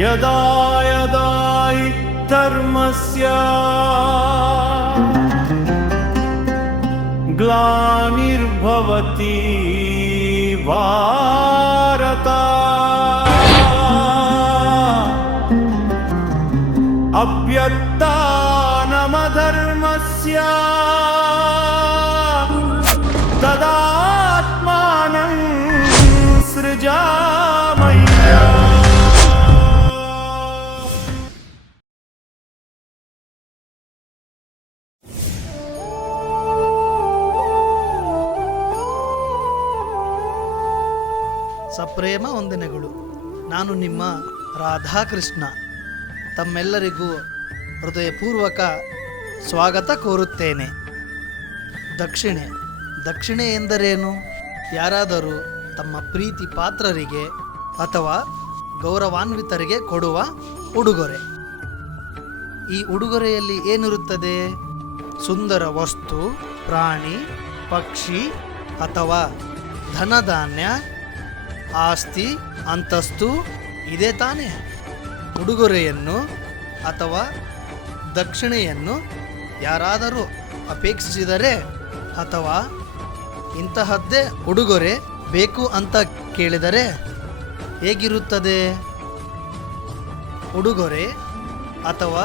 ಯದಾ ಯದಾ ಹಿ ಧರ್ಮಸ್ಯ ಗ್ಲಾನಿರ್ಭವತಿ ಭಾರತ ಅಭ್ಯುತ್ಥಾನಮಧರ್ಮಸ್ಯ ತದಾತ್ಮಾನಂ ಸೃಜಾಮಯ. ಸಪ್ರೇಮ ವಂದನೆಗಳು. ನಾನು ನಿಮ್ಮ ರಾಧಾಕೃಷ್ಣ. ತಮ್ಮೆಲ್ಲರಿಗೂ ಹೃದಯಪೂರ್ವಕ ಸ್ವಾಗತ ಕೋರುತ್ತೇನೆ. ದಕ್ಷಿಣೆ ಎಂದರೇನು? ಯಾರಾದರೂ ತಮ್ಮ ಪ್ರೀತಿ ಪಾತ್ರರಿಗೆ ಅಥವಾ ಗೌರವಾನ್ವಿತರಿಗೆ ಕೊಡುವ ಉಡುಗೊರೆ. ಈ ಉಡುಗೊರೆಯಲ್ಲಿ ಏನಿರುತ್ತದೆ? ಸುಂದರ ವಸ್ತು, ಪ್ರಾಣಿ, ಪಕ್ಷಿ ಅಥವಾ ಧನಧಾನ್ಯ, ಆಸ್ತಿ, ಅಂತಸ್ತು ಇದೇ ತಾನೇ? ಉಡುಗೊರೆಯನ್ನು ಅಥವಾ ದಕ್ಷಿಣೆಯನ್ನು ಯಾರಾದರೂ ಅಪೇಕ್ಷಿಸಿದರೆ ಅಥವಾ ಇಂತಹದ್ದೇ ಉಡುಗೊರೆ ಬೇಕು ಅಂತ ಕೇಳಿದರೆ ಹೇಗಿರುತ್ತದೆ? ಉಡುಗೊರೆ ಅಥವಾ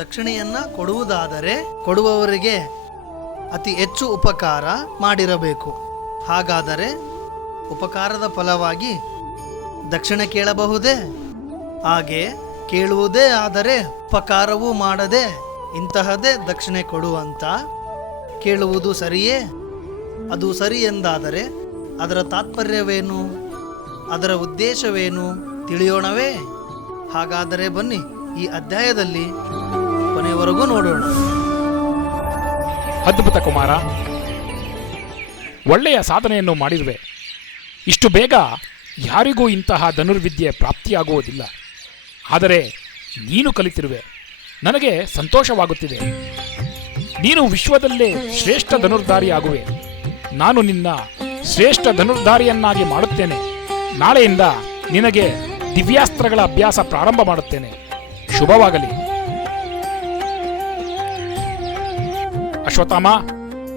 ದಕ್ಷಿಣೆಯನ್ನು ಕೊಡುವುದಾದರೆ ಕೊಡುವವರಿಗೆ ಅತಿ ಹೆಚ್ಚು ಉಪಕಾರ ಮಾಡಿರಬೇಕು. ಹಾಗಾದರೆ ಉಪಕಾರದ ಫಲವಾಗಿ ದಕ್ಷಿಣೆ ಕೇಳಬಹುದೇ? ಹಾಗೆ ಕೇಳುವುದೇ ಆದರೆ ಉಪಕಾರವೂ ಮಾಡದೆ ಇಂತಹದೇ ದಕ್ಷಿಣೆ ಕೊಡುವಂತ ಕೇಳುವುದು ಸರಿಯೇ? ಅದು ಸರಿ ಎಂದಾದರೆ ಅದರ ತಾತ್ಪರ್ಯವೇನು? ಅದರ ಉದ್ದೇಶವೇನು ತಿಳಿಯೋಣವೇ? ಹಾಗಾದರೆ ಬನ್ನಿ ಈ ಅಧ್ಯಾಯದಲ್ಲಿ ಕೊನೆಯವರೆಗೂ ನೋಡೋಣ. ಅದ್ಭುತ ಕುಮಾರ, ಒಳ್ಳೆಯ ಸಾಧನೆಯನ್ನು ಮಾಡಿರುವೆ. ಇಷ್ಟು ಬೇಗ ಯಾರಿಗೂ ಇಂತಹ ಧನುರ್ವಿದ್ಯೆ ಪ್ರಾಪ್ತಿಯಾಗುವುದಿಲ್ಲ. ಆದರೆ ನೀನು ಕಲಿತಿರುವೆ, ನನಗೆ ಸಂತೋಷವಾಗುತ್ತಿದೆ. ನೀನು ವಿಶ್ವದಲ್ಲೇ ಶ್ರೇಷ್ಠ ಧನುರ್ಧಾರಿಯಾಗುವೆ. ನಾನು ನಿನ್ನ ಶ್ರೇಷ್ಠ ಧನುರ್ಧಾರಿಯನ್ನಾಗಿ ಮಾಡುತ್ತೇನೆ. ನಾಳೆಯಿಂದ ನಿನಗೆ ದಿವ್ಯಾಸ್ತ್ರಗಳ ಅಭ್ಯಾಸ ಪ್ರಾರಂಭ ಮಾಡುತ್ತೇನೆ. ಶುಭವಾಗಲಿ. ಅಶ್ವತ್ಥಾಮ,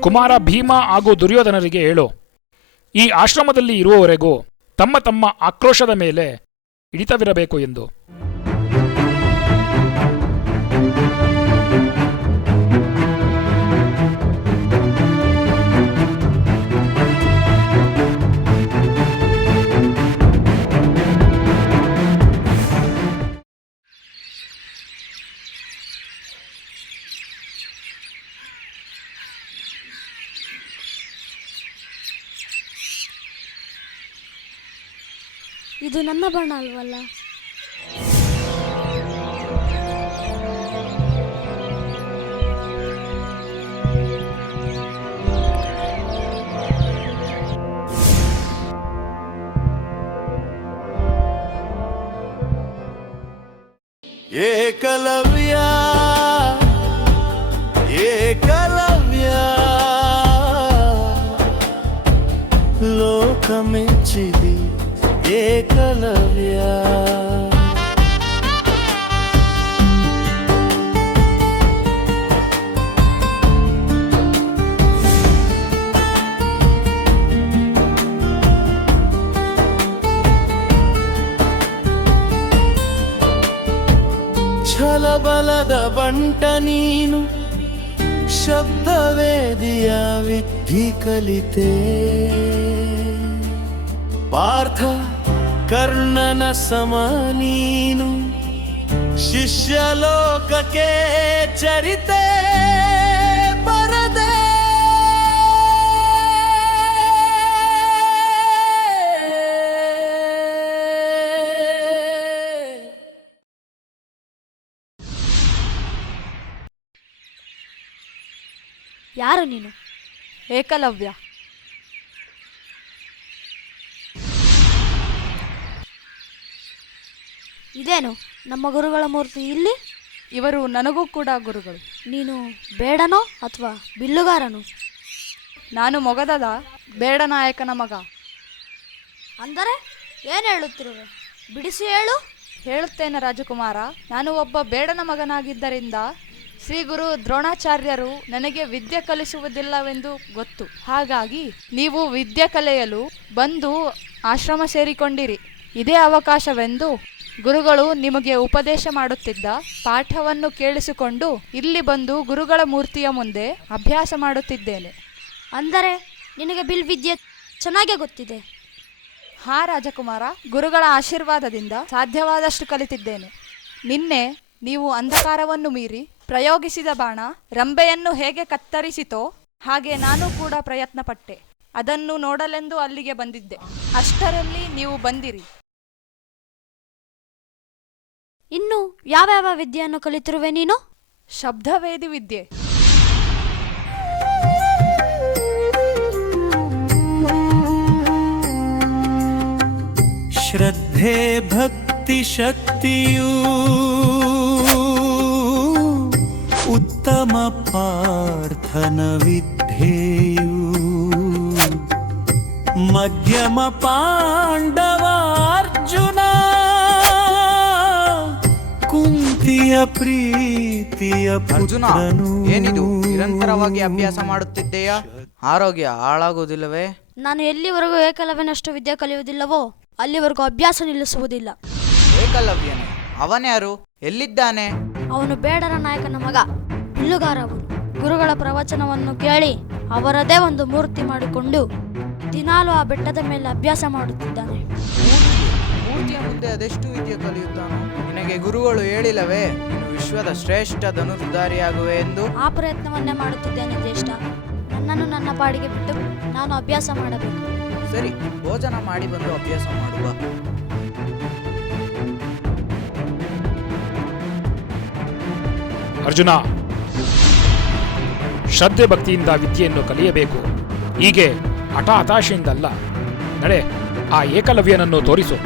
ಕುಮಾರ ಭೀಮ ಹಾಗೂ ದುರ್ಯೋಧನರಿಗೆ ಹೇಳು, ಈ ಆಶ್ರಮದಲ್ಲಿ ಇರುವವರೆಗೂ ತಮ್ಮ ತಮ್ಮ ಆಕ್ರೋಶದ ಮೇಲೆ ಹಿಡಿತವಿರಬೇಕು ಎಂದು. ಇದು ನನ್ನ ಬಣ್ಣ ಅಲ್ವಲ್ಲ? ಏಕಲವ್ಯ ಏಕಲವ್ಯ ಲೋಕಮೆಚ್ಚಿದಿ ಏಕಲವ್ಯ. ಛಲಬಲದ ಬಂಟ ನೀನು, ಶಬ್ದವೇದಿಯ ವಿದ್ಧಿ ಕಲಿತೆ. ಪಾರ್ಥ ಕರ್ಣನ ಸಮ ನೀನು, ಶಿಷ್ಯಲೋಕಕ್ಕೆ ಚರಿತೆ ಬರದೆ. ಯಾರು ನೀನು? ಏಕಲವ್ಯ. ಇದೇನು ನಮ್ಮ ಗುರುಗಳ ಮೂರ್ತಿ ಇಲ್ಲಿ? ಇವರು ನನಗೂ ಕೂಡ ಗುರುಗಳು. ನೀನು ಬೇಡನೋ ಅಥವಾ ಬಿಲ್ಲುಗಾರನು? ನಾನು ಮೊಗದದ ಬೇಡನಾಯಕನ ಮಗ. ಅಂದರೆ ಏನು ಹೇಳುತ್ತಿರುವೆ? ಬಿಡಿಸಿ ಹೇಳು. ಹೇಳುತ್ತೇನೆ ರಾಜಕುಮಾರ. ನಾನು ಒಬ್ಬ ಬೇಡನ ಮಗನಾಗಿದ್ದರಿಂದ ಶ್ರೀ ಗುರು ದ್ರೋಣಾಚಾರ್ಯರು ನನಗೆ ವಿದ್ಯೆ ಕಲಿಸುವುದಿಲ್ಲವೆಂದು ಗೊತ್ತು. ಹಾಗಾಗಿ ನೀವು ವಿದ್ಯೆ ಕಲಿಯಲು ಬಂದು ಆಶ್ರಮ ಸೇರಿಕೊಂಡಿರಿ. ಇದೇ ಅವಕಾಶವೆಂದು ಗುರುಗಳು ನಿಮಗೆ ಉಪದೇಶ ಮಾಡುತ್ತಿದ್ದ ಪಾಠವನ್ನು ಕೇಳಿಸಿಕೊಂಡು ಇಲ್ಲಿ ಬಂದು ಗುರುಗಳ ಮೂರ್ತಿಯ ಮುಂದೆ ಅಭ್ಯಾಸ ಮಾಡುತ್ತಿದ್ದೇನೆ. ಅಂದರೆ ನಿನಗೆ ಬಿಲ್ ವಿದ್ಯೆ ಚೆನ್ನಾಗೇ ಗೊತ್ತಿದೆ. ಹಾ ರಾಜಕುಮಾರ, ಗುರುಗಳ ಆಶೀರ್ವಾದದಿಂದ ಸಾಧ್ಯವಾದಷ್ಟು ಕಲಿತಿದ್ದೇನೆ. ನಿನ್ನೆ ನೀವು ಅಂಧಕಾರವನ್ನು ಮೀರಿ ಪ್ರಯೋಗಿಸಿದ ಬಾಣ ರಂಬೆಯನ್ನು ಹೇಗೆ ಕತ್ತರಿಸಿತೋ ಹಾಗೆ ನಾನು ಕೂಡ ಪ್ರಯತ್ನ ಪಟ್ಟೆ. ಅದನ್ನು ನೋಡಲೆಂದು ಅಲ್ಲಿಗೆ ಬಂದಿದ್ದೆ. ಅಷ್ಟರಲ್ಲಿ ನೀವು ಬಂದಿರಿ. ಇನ್ನು ಯಾವ್ಯಾವ ವಿದ್ಯೆಯನ್ನು ಕಲಿತಿರುವೆ ನೀನು? ಶಬ್ದವೇದಿ ವಿದ್ಯೆ, ಶ್ರದ್ಧೆ ಭಕ್ತಿ ಶಕ್ತಿಯೂ ಉತ್ತಮ ಪಾರ್ಥನ ವಿದ್ಯೆಯೂ ಮಧ್ಯಮ ಪಾಂಡವ ಅರ್ಜುನ ಕುಂತಿಯ ಪ್ರೀತಿಯ ಅರ್ಜುನ, ಪುತ್ರನು. ಏನಿದು ನಿರಂತರವಾಗಿ ಅಭ್ಯಾಸ ಮಾಡುತ್ತಿದ್ದೀಯಾ? ಆರೋಗ್ಯ ಹಾಳಾಗುವುದಿಲ್ಲವೇ? ನಾನು ಎಲ್ಲಿವರೆಗೂ ಏಕಲವ್ಯನಷ್ಟು ವಿದ್ಯೆ ಕಲಿಯುವುದಿಲ್ಲವೋ ಅಲ್ಲಿವರೆಗೂ ಅಭ್ಯಾಸ ನಿಲ್ಲಿಸುವುದಿಲ್ಲ. ಏಕಲವ್ಯನೇ? ಅವನ್ಯಾರು? ಎಲ್ಲಿದ್ದಾನೆ? ಅವನು ಬೇಡರ ನಾಯಕನ ಮಗ, ಬಿಲ್ಲುಗಾರ. ಅವನು ಗುರುಗಳ ಪ್ರವಚನವನ್ನು ಕೇಳಿ ಅವರದೇ ಒಂದು ಮೂರ್ತಿ ಮಾಡಿಕೊಂಡು ದಿನಾಲು ಆ ಬೆಟ್ಟದ ಮೇಲೆ ಅಭ್ಯಾಸ ಮಾಡುತ್ತಿದ್ದಾನೆ. ಮೂರ್ತಿಯ ಮುಂದೆ ಅದೆಷ್ಟು ವಿದ್ಯೆ ಕಲಿಯುತ್ತಾನೋ? ನಿನಗೆ ಗುರುಗಳು ಹೇಳಿಲ್ಲವೇ ನೀನು ವಿಶ್ವದ ಶ್ರೇಷ್ಠ ಧನುರ್ಧಾರಿಯಾಗುವೆ ಎಂದು? ಆ ಪ್ರಯತ್ನವನ್ನೇ ಮಾಡುತ್ತಿದ್ದೇನೆ ಜ್ಯೇಷ್ಠ. ನನ್ನನ್ನು ನನ್ನ ಪಾಡಿಗೆ ಬಿಟ್ಟು ನಾನು ಅಭ್ಯಾಸ ಮಾಡಬೇಕು. ಸರಿ, ಭೋಜನ ಮಾಡಿ ಬಂದು ಅಭ್ಯಾಸ ಮಾಡುವ. ಅರ್ಜುನ, ಶ್ರದ್ಧೆ ಭಕ್ತಿಯಿಂದ ವಿದ್ಯೆಯನ್ನು ಕಲಿಯಬೇಕು. ಹೀಗೆ ಹಠಾಶೆಯಿಂದಲ್ಲ. ನಡೆ, ಆ ಏಕಲವ್ಯನನ್ನು ತೋರಿಸು.